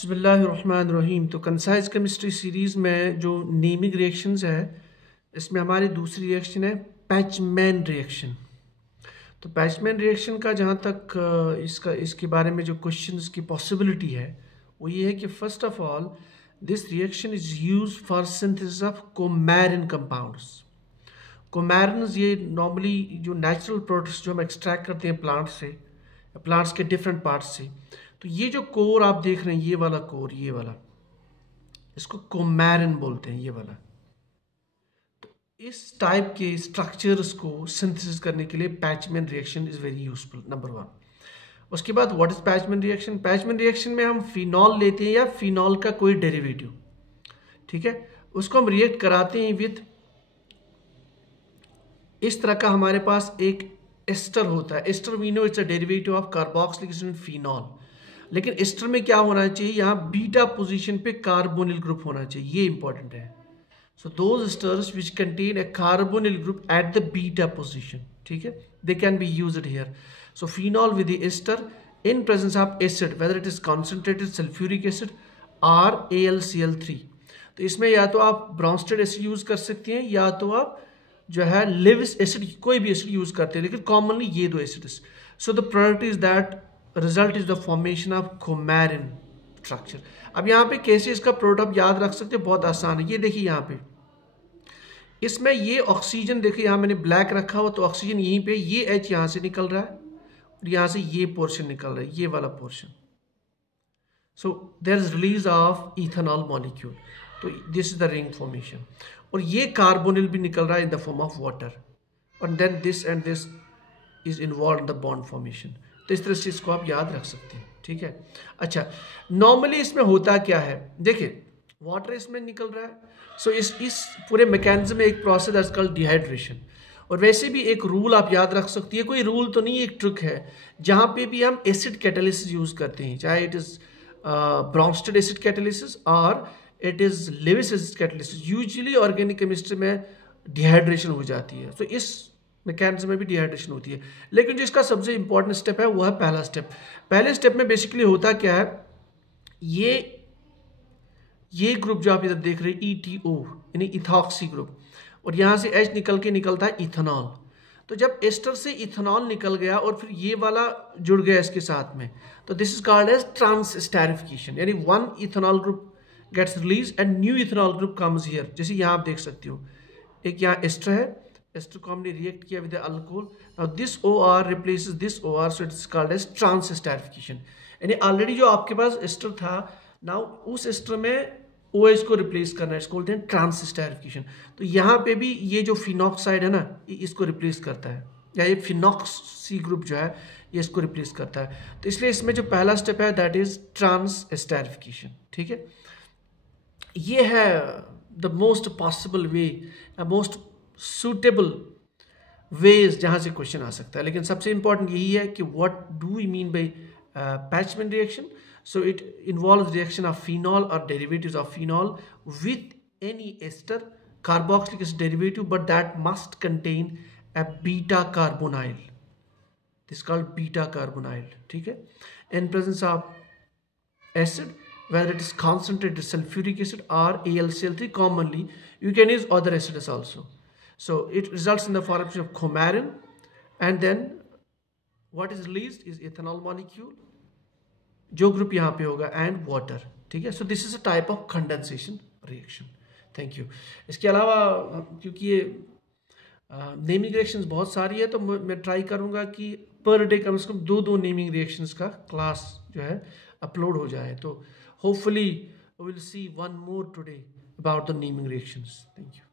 बिस्मिल्लाहिर्रहमानिर्रहीम। तो concise chemistry series में जो नेमिंग रिएक्शंस है, इसमें हमारी दूसरी रिएक्शन है पैचमैन रिएक्शन। तो पैचमैन रिएक्शन का जहाँ तक इसके बारे में जो क्वेश्चंस की पॉसिबिलिटी है वो ये है कि first of all this reaction is use for synthesis of coumarin compounds. Coumarins ये नॉर्मली जो नेचुरल प्रोडक्ट्स जो हम एक्सट्रैक्ट करते हैं प्लांट से, प्लांट्स के डिफरेंट पार्ट्स से। तो ये जो कोर आप देख रहे हैं, ये वाला कोर, ये वाला, इसको कोमैरिन बोलते हैं, ये वाला। तो इस टाइप के स्ट्रक्चर्स को सिंथेसिस करने के लिए Pechmann reaction is very useful, number one. उसके बाद what is Pechmann reaction? Pechmann reaction में हम फिनॉल लेते हैं या फिनॉल का कोई डेरिवेटिव, ठीक है, उसको हम रिएक्ट कराते हैं विथ इस तरह का हमारे पास एक एस्टर होता है। Ester we know it's a derivative of carboxylic acid and phenol. लेकिन एस्टर में क्या होना चाहिए, यहाँ बीटा पोजीशन पे कार्बोनिल ग्रुप होना चाहिए, ये इंपॉर्टेंट है। So those esters which contain a carbonyl group at the beta position, ठीक है, they can be used here. So phenol with the ester in presence of acid, whether it is concentrated sulfuric acid or AlCl3। तो इसमें या तो आप Brønsted acid use कर सकते हैं या तो आप जो है लेविस एसिड, कोई भी एसिड यूज करते हैं, लेकिन कॉमनली ये दो acids. So the product is that result is the formation of coumarin structure. अब यहाँ पे कैसे इसका प्रोडक्ट आप याद रख सकते हैं, बहुत आसान है। ये देखिए यहाँ पे इसमें ये ऑक्सीजन, देखिए यहाँ मैंने ब्लैक रखा हुआ, तो ऑक्सीजन यहीं पे, ये H यहाँ से निकल रहा है और यहाँ से ये पोर्शन निकल रहा है, ये वाला portion. So there is release of ethanol molecule, तो this is the ring formation. और ये कार्बोनिल भी निकल रहा है in the form of water, और then this and this is involve in the bond formation. तो इस तरह से इसको आप याद रख सकते हैं, ठीक है। अच्छा, नॉर्मली इसमें होता क्या है, देखिए वाटर इसमें निकल रहा है। सो इस पूरे मैकेनिज्म में एक प्रोसेस दैट्स कॉल्ड डिहाइड्रेशन। और वैसे भी एक रूल आप याद रख सकती है, कोई रूल तो नहीं, एक ट्रिक है, जहाँ पे भी हम एसिड कैटालिसिस यूज करते हैं, चाहे it is Bronsted acid catalysis or it is Lewis acid catalysis, usually organic chemistry में डिहाइड्रेशन हो जाती है। तो इस मैकेनिज्म में भी डिहाइड्रेशन होती है। लेकिन जो इसका सबसे इंपॉर्टेंट स्टेप है वो है पहला स्टेप। पहले स्टेप में बेसिकली होता क्या है, ये ग्रुप जो आप इधर देख रहे हैं ETO यानी इथॉक्सी ग्रुप, और यहाँ से H निकल के निकलता है इथेनॉल। तो जब एस्टर से इथेनॉल निकल गया और फिर ये वाला जुड़ गया इसके साथ में, तो this is called as transesterification, यानी one ethanol group gets release and new ethanol group comes here. जैसे यहाँ आप देख सकते हो, एक यहाँ एस्टर है, एस्टर को हमने रिएक्ट किया with alcohol, now this OR replaces this OR, so it is called as transesterification. यानी ऑलरेडी जो आपके पास एस्टर था, नाउ उस एस्टर में OH को रिप्लेस करना है, इसको बोलते हैं ट्रांसस्टेरिफिकेशन। तो यहाँ पे भी ये जो फिनॉक्साइड है ना, इसको रिप्लेस करता है, या ये फिनॉक्सी ग्रुप जो है ये इसको रिप्लेस करता है। तो इसलिए इसमें जो पहला स्टेप है दैट इज ट्रांसस्टेरिफिकेशन, ठीक है। ये है the most possible way, most suitable ways जहाँ से क्वेश्चन आ सकता है। लेकिन सबसे इंपॉर्टेंट यही है कि what do we mean by Pechmann reaction. So it involves reaction of phenol or derivatives of phenol with any ester, carboxylic acid derivative, but that must contain a beta carbonyl. This is called beta carbonyl, ठीक है। In presence of acid, whether it is concentrated sulfuric acid or AlCl3, commonly you can use other acids also. So it results in the formation of coumarin, and then what is released is ethanol molecule, जो group यहाँ पे होगा, and water, ठीक है। So this is a type of condensation reaction. Thank you. इसके अलावा क्योंकि ये नेमिंग रिएक्शंस बहुत सारी है, तो मैं ट्राई करूँगा कि पर डे कम से कम दो नेमिंग रिएक्शंस का क्लास जो है अपलोड हो जाए। तो hopefully we will see one more today about the naming reactions. Thank you.